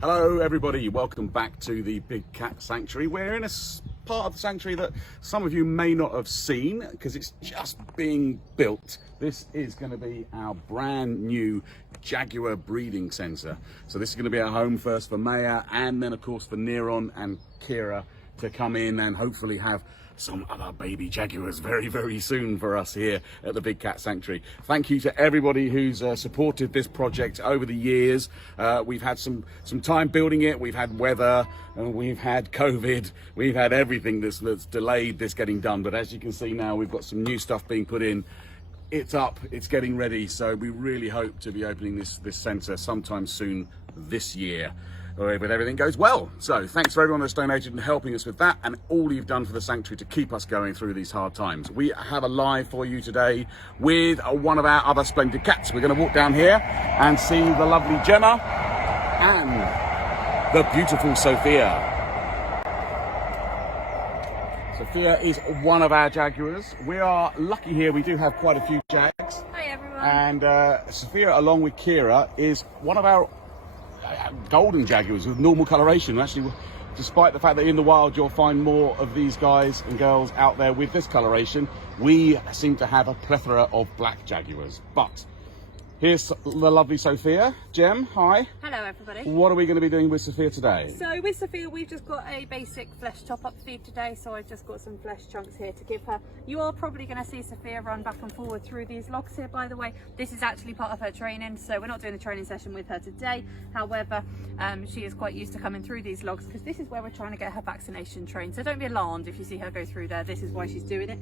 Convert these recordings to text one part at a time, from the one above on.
Hello everybody, welcome back to the Big Cat Sanctuary. We're in a part of the sanctuary that some of you may not have seen because it's just being built. This is going to be our brand new Jaguar breeding centre. So this is going to be our home first for Maya and then of course for Neron and Kira to come in and hopefully have some other baby jaguars very, very soon for us here at the Big Cat Sanctuary. Thank you to everybody who's supported this project over the years. We've had some time building it. We've had weather, and we've had COVID. We've had everything that's delayed this getting done. But as you can see now, we've got some new stuff being put in. It's up, it's getting ready. So we really hope to be opening this centre sometime soon this year, with everything goes well. So thanks for everyone that's donated and helping us with that and all you've done for the sanctuary to keep us going through these hard times. We have a live for you today with one of our other splendid cats. We're going to walk down here and see the lovely Gemma and the beautiful Sophia. Sophia is one of our jaguars. We are lucky here, we do have quite a few jags. Hi everyone. And Sophia, along with Kira, is one of our golden jaguars with normal coloration. Actually, despite the fact that in the wild you'll find more of these guys and girls out there with this coloration, we seem to have a plethora of black jaguars. But here's the lovely Sophia. Gem, hi. Hello everybody. What are we going to be doing with Sophia today? So with Sophia we've just got a basic flesh top-up feed today, so I've just got some flesh chunks here to give her. You are probably going to see Sophia run back and forward through these logs here, by the way. This is actually part of her training, so we're not doing the training session with her today. However, she is quite used to coming through these logs because this is where we're trying to get her vaccination trained. So don't be alarmed if you see her go through there. This is why she's doing it.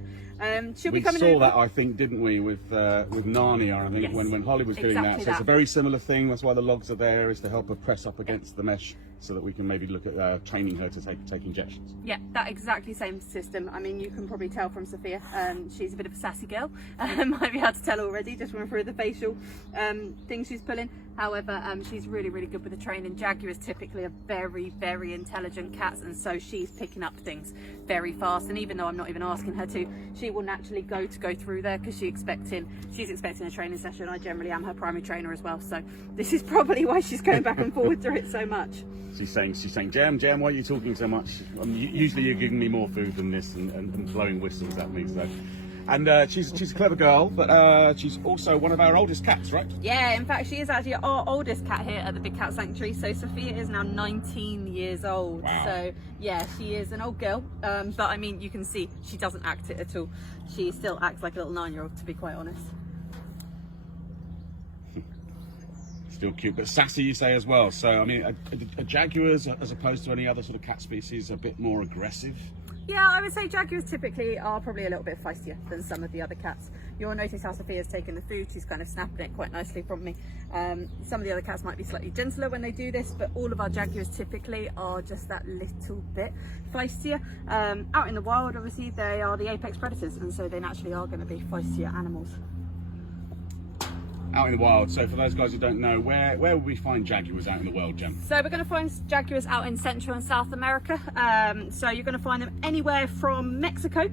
She'll be coming We saw over. that, I think, didn't we, with Narnia, I think, Yes, when Holly was doing exactly that. So it's a very similar thing. That's why the logs are there, is to help her press up against the mesh so that we can maybe look at training her to take injections. Yeah, that exactly same system. I mean, you can probably tell from Sophia, she's a bit of a sassy girl. Might be hard to tell already, just from through the facial things she's pulling. However, she's really, really good with the training. Jaguars typically are very, very intelligent cats, and so she's picking up things very fast. And even though I'm not even asking her to, she will naturally go through there because she's expecting a training session. I generally am her primary trainer as well, so this is probably why she's going back and forward through it so much. She's saying, Jem, why are you talking so much? Usually you're giving me more food than this and blowing whistles at me. So. And she's a clever girl, but she's also one of our oldest cats, right? Yeah, in fact, she is actually our oldest cat here at the Big Cat Sanctuary. So Sophia is now 19 years old. Wow. So yeah, she is an old girl. But I mean, you can see she doesn't act it at all. She still acts like a little 9-year-old, to be quite honest. Still cute, but sassy, you say, as well. So, I mean, are jaguars, as opposed to any other sort of cat species, a bit more aggressive? Yeah, I would say jaguars typically are probably a little bit feistier than some of the other cats. You'll notice how Sophia's taken the food. She's kind of snapping it quite nicely from me. Some of the other cats might be slightly gentler when they do this, but all of our jaguars typically are just that little bit feistier. Out in the wild, obviously, they are the apex predators, and so they naturally are going to be feistier animals. Out in the wild, so for those guys who don't know, where will we find jaguars out in the wild, Jem? So we're going to find jaguars out in Central and South America. So you're going to find them anywhere from Mexico,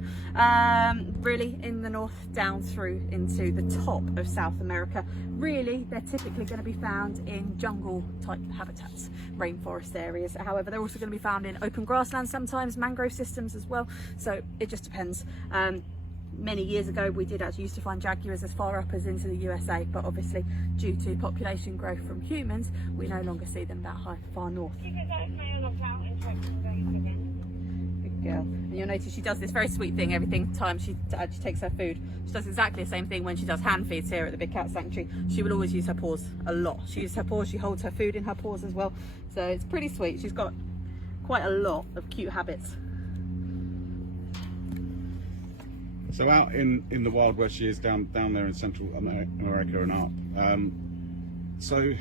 really in the north, down through into the top of South America. Really, they're typically going to be found in jungle type habitats, rainforest areas. However, they're also going to be found in open grasslands sometimes, mangrove systems as well. So it just depends. Many years ago we did actually used to find jaguars as far up as into the USA, but obviously due to population growth from humans we no longer see them that far north. Good girl. And you'll notice she does this very sweet thing every time she takes her food. She does exactly the same thing when she does hand feeds here at the Big Cat Sanctuary. She will always use her paws a lot. She uses her paws, she holds her food in her paws as well, so it's pretty sweet. She's got quite a lot of cute habits. So out in the wild where she is, down there in Central America and up, so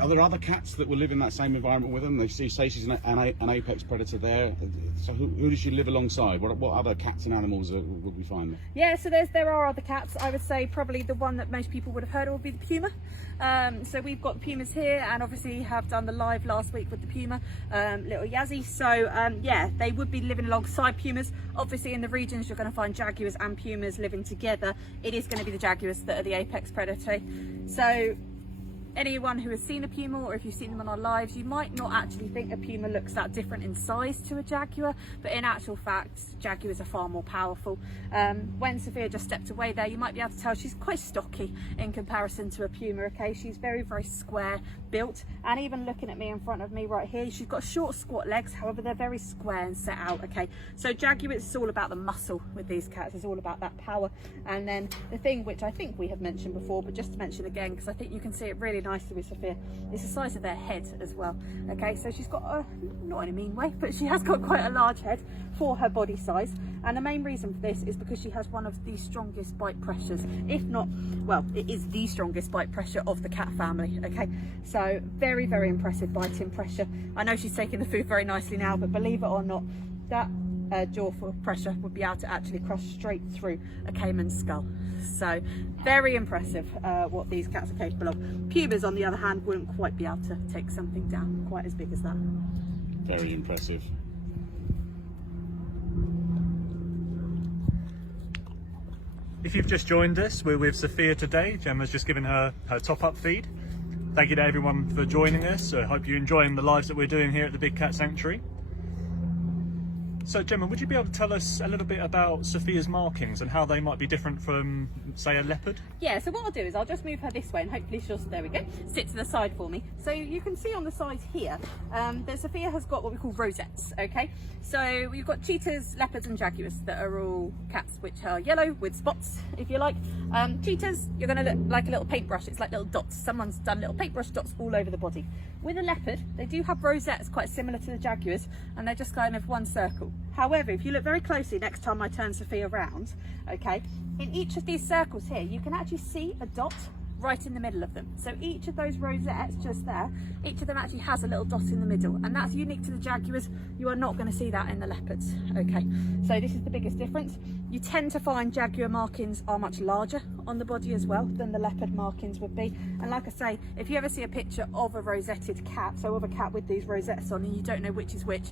are there other cats that will live in that same environment with them? They say she's an apex predator there. So who does she live alongside? What other cats and animals would we find there? Yeah, so there are other cats. I would say probably the one that most people would have heard of would be the puma. So we've got the pumas here, and obviously have done the live last week with the puma, little Yazzie. So yeah, they would be living alongside pumas. Obviously in the regions you're going to find jaguars and pumas living together. It is going to be the jaguars that are the apex predator. So anyone who has seen a puma, or if you've seen them on our lives, you might not actually think a puma looks that different in size to a jaguar, but in actual fact jaguars are far more powerful. When Sophia just stepped away there, you might be able to tell she's quite stocky in comparison to a puma. Okay, she's very square built, and even looking at me in front of me right here, she's got short squat legs, however they're very square and set out. Okay, so jaguar, it's all about the muscle with these cats, it's all about that power. And then the thing which I think we have mentioned before, but just to mention again because I think you can see it really nicely with Sophia, is the size of their head as well. Okay, so she's got a, not in a mean way, but she has got quite a large head for her body size, and the main reason for this is because she has one of the strongest bite pressures, if not, well, it is the strongest bite pressure of the cat family. Okay, so very impressive biting pressure. I know she's taking the food very nicely now, but believe it or not, that jaw for pressure would be able to actually crush straight through a caiman's skull. So very impressive what these cats are capable of. Pumas on the other hand wouldn't quite be able to take something down quite as big as that. Very impressive. If you've just joined us, we're with Sophia today. Gemma's just given her top-up feed. Thank you to everyone for joining us. I hope you're enjoying the lives that we're doing here at the Big Cat Sanctuary. So Gemma, would you be able to tell us a little bit about Sophia's markings and how they might be different from, say, a leopard? Yeah, so what I'll do is I'll just move her this way and hopefully she'll, there we go, sit to the side for me. So you can see on the side here that Sophia has got what we call rosettes, okay? So we've got cheetahs, leopards and jaguars that are all cats which are yellow with spots, if you like. Cheetahs, you're going to look like a little paintbrush, it's like little dots. Someone's done little paintbrush dots all over the body. With a leopard, they do have rosettes quite similar to the jaguars, and they're just kind of one circle. However, if you look very closely next time I turn Sophia around, okay, in each of these circles here, you can actually see a dot right in the middle of them. So each of those rosettes just there, each of them actually has a little dot in the middle, and that's unique to the jaguars. You are not going to see that in the leopards. Okay, so this is the biggest difference. You tend to find jaguar markings are much larger on the body as well than the leopard markings would be. And like I say, if you ever see a picture of a rosetted cat, so of a cat with these rosettes on and you don't know which is which,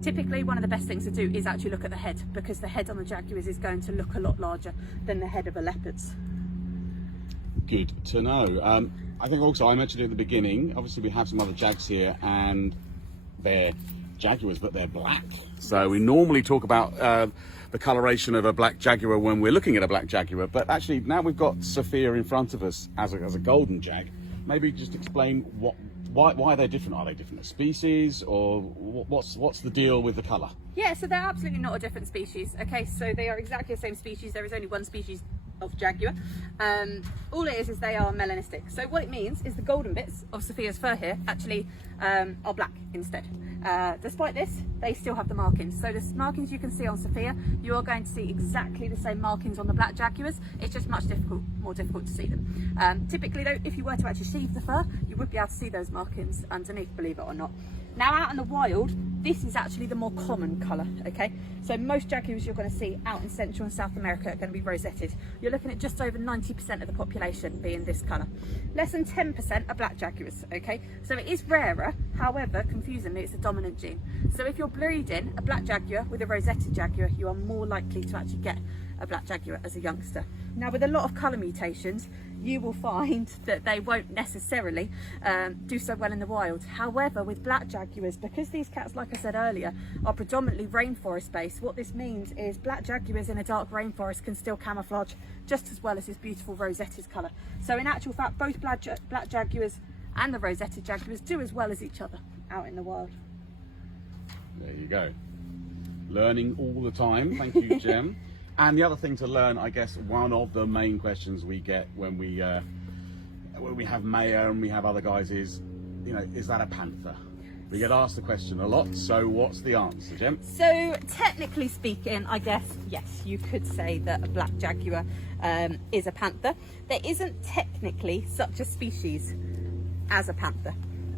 typically one of the best things to do is actually look at the head, because the head on the jaguars is going to look a lot larger than the head of a leopard's. Good to know. I think also I mentioned at the beginning, obviously we have some other jags here and they're jaguars, but they're black. So we normally talk about the coloration of a black jaguar when we're looking at a black jaguar, but actually now we've got Sophia in front of us as a golden jag. Maybe just explain why they're different. Are they different species, or what's the deal with the colour? Yeah, so they're absolutely not a different species. Okay, so they are exactly the same species. There is only one species of jaguar. All it is they are melanistic. So what it means is the golden bits of Sophia's fur here actually are black instead. Despite this, they still have the markings. So the markings you can see on Sophia, you are going to see exactly the same markings on the black jaguars. It's just much more difficult to see them. Typically though, if you were to actually shave the fur, you would be able to see those markings underneath, believe it or not. Now out in the wild, this is actually the more common colour, okay? So most jaguars you're going to see out in Central and South America are going to be rosetted. You're looking at just over 90% of the population being this colour. Less than 10% are black jaguars, okay? So it is rarer, however, confusingly, it's a dominant gene. So if you're breeding a black jaguar with a rosetted jaguar, you are more likely to actually get a black jaguar as a youngster. Now with a lot of colour mutations, you will find that they won't necessarily do so well in the wild. However, with black jaguars, because these cats, like I said earlier, are predominantly rainforest based, what this means is black jaguars in a dark rainforest can still camouflage just as well as this beautiful rosetted colour. So in actual fact, both black jaguars and the rosetted jaguars do as well as each other out in the wild. There you go. Learning all the time. Thank you, Gem. And the other thing to learn, I guess, one of the main questions we get when we have Maya and we have other guys is, you know, is that a panther? We get asked the question a lot, so what's the answer, Gem? So technically speaking, I guess, yes, you could say that a black jaguar is a panther. There isn't technically such a species as a panther,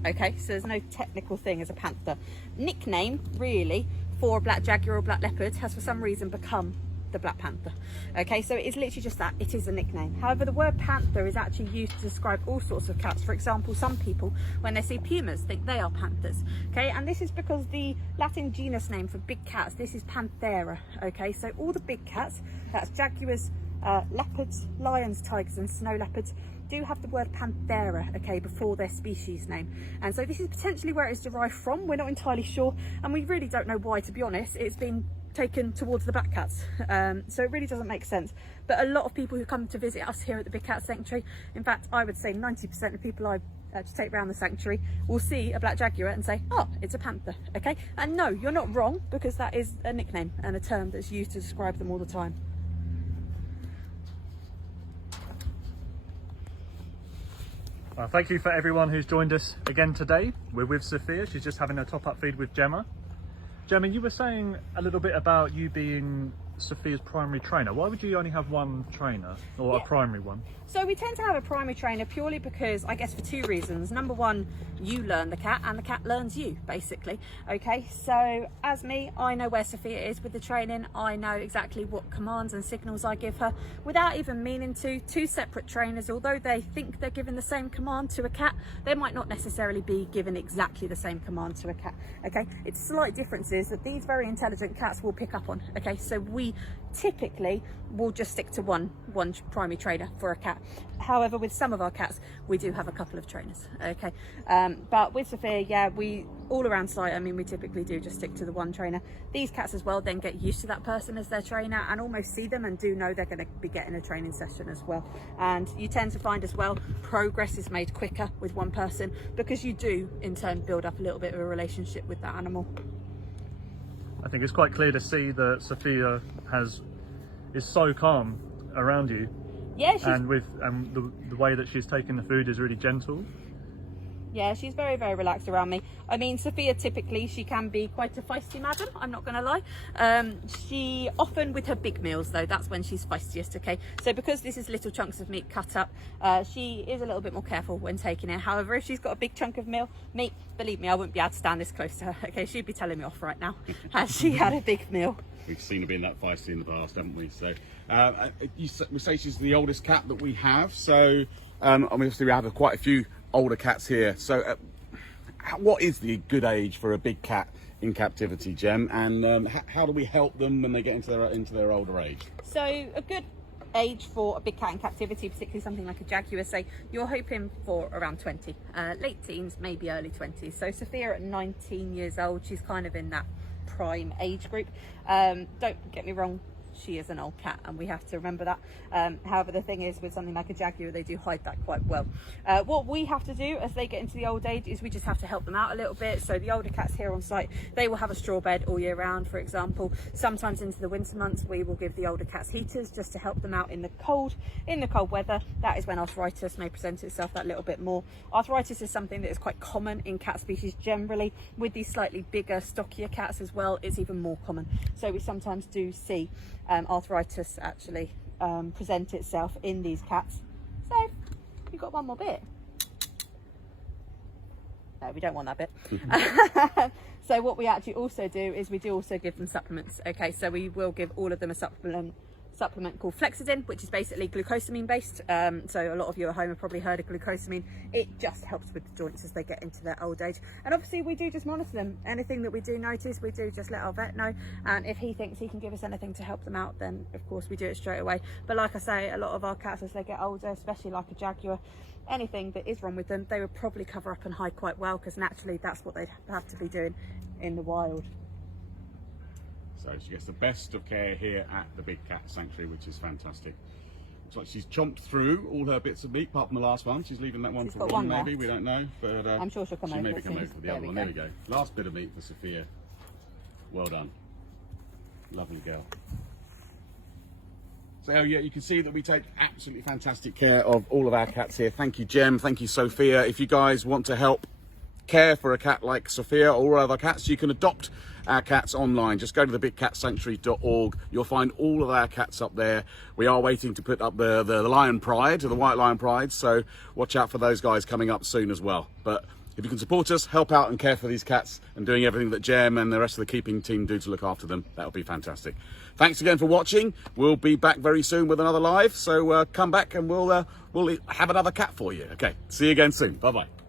okay? So there's no technical thing as a panther. Nickname, really, for a black jaguar or black leopard has for some reason become the black panther. Okay, so it is literally just that, it is a nickname. However, the word panther is actually used to describe all sorts of cats. For example, some people, when they see pumas, think they are panthers. Okay, and this is because the Latin genus name for big cats, this is Panthera. Okay, so all the big cats, that's jaguars, leopards, lions, tigers and snow leopards, do have the word Panthera, okay, before their species name. And so this is potentially where it's derived from. We're not entirely sure, and we really don't know why, to be honest. It's been taken towards the black cats, so it really doesn't make sense. But a lot of people who come to visit us here at the Big Cat Sanctuary, in fact I would say 90% of people I to take around the sanctuary will see a black jaguar and say, oh, it's a panther, okay? And no, you're not wrong, because that is a nickname and a term that's used to describe them all the time. Well, thank you for everyone who's joined us again today. We're with Sophia. She's just having a top-up feed with Gemma. Gemma, you were saying a little bit about you being Sophia's primary trainer. Why would you only have one trainer, or a primary one? So we tend to have a primary trainer purely because, I guess, for two reasons. Number one, you learn the cat and the cat learns you, basically. Okay, so as me, I know where Sophia is with the training. I know exactly what commands and signals I give her without even meaning to. Two separate trainers, although they think they're giving the same command to a cat, they might not necessarily be given exactly the same command to a cat. Okay, it's slight differences that these very intelligent cats will pick up on. Okay, so we typically will just stick to one primary trainer for a cat. However, with some of our cats, we do have a couple of trainers. Okay, but with Sophia, yeah, we all around site, I mean, we typically do just stick to the one trainer. These cats as well then get used to that person as their trainer and almost see them and do know they're going to be getting a training session as well. And you tend to find as well, progress is made quicker with one person, because you do in turn build up a little bit of a relationship with that animal. I think it's quite clear to see that Sophia is so calm around you. Yeah, and the way that she's taking the food is really gentle. Yeah, she's very, very relaxed around me. I mean, Sophia typically, she can be quite a feisty madam, I'm not going to lie. She often, with her big meals though, that's when she's feistiest, okay? So because this is little chunks of meat cut up, she is a little bit more careful when taking it. However, if she's got a big chunk of meat, believe me, I wouldn't be able to stand this close to her, okay? She'd be telling me off right now, has she had a big meal. We've seen her being that feisty in the past, haven't we? So we say she's the oldest cat that we have. So obviously we have quite a few older cats here. So what is the good age for a big cat in captivity, Gem? And how do we help them when they get into their older age? So a good age for a big cat in captivity, particularly something like a jaguar, say you're hoping for around 20, late teens, maybe early 20s. So Sophia at 19 years old, she's kind of in that prime age group. Don't get me wrong, she is an old cat and we have to remember that. However, the thing is, with something like a jaguar, they do hide that quite well. What we have to do as they get into the old age is we just have to help them out a little bit. So the older cats here on site, they will have a straw bed all year round, for example. Sometimes into the winter months we will give the older cats heaters just to help them out in the cold weather. That is when arthritis may present itself that little bit more. Arthritis is something that is quite common in cat species generally. With these slightly bigger, stockier cats as well, it's even more common. So we sometimes do see arthritis actually present itself in these cats. So you've got one more bit. No, we don't want that bit. So what we actually also do is we do also give them supplements. Okay, so we will give all of them a supplement called Flexidin, which is basically glucosamine based. So a lot of you at home have probably heard of glucosamine. It just helps with the joints as they get into their old age. And obviously we do just monitor them. Anything that we do notice, we do just let our vet know. And if he thinks he can give us anything to help them out, then of course we do it straight away. But like I say, a lot of our cats as they get older, especially like a jaguar, anything that is wrong with them, they would probably cover up and hide quite well, because naturally that's what they'd have to be doing in the wild. So she gets the best of care here at the Big Cat Sanctuary, which is fantastic. Looks like she's chomped through all her bits of meat, apart from the last one. She's leaving that one for one, maybe, left. We don't know. But I'm sure she'll come over. She maybe come over for the other one. There we go. Last bit of meat for Sophia. Well done. Lovely girl. So yeah, you can see that we take absolutely fantastic care of all of our cats here. Thank you, Gem. Thank you, Sophia. If you guys want to help care for a cat like Sophia or other cats, you can adopt our cats online. Just go to thebigcatsanctuary.org. You'll find all of our cats up there. We are waiting to put up the Lion Pride, the White Lion Pride, so watch out for those guys coming up soon as well. But if you can support us, help out and care for these cats, and doing everything that Jem and the rest of the keeping team do to look after them, that would be fantastic. Thanks again for watching. We'll be back very soon with another live, so come back and we'll have another cat for you. Okay, see you again soon. Bye bye.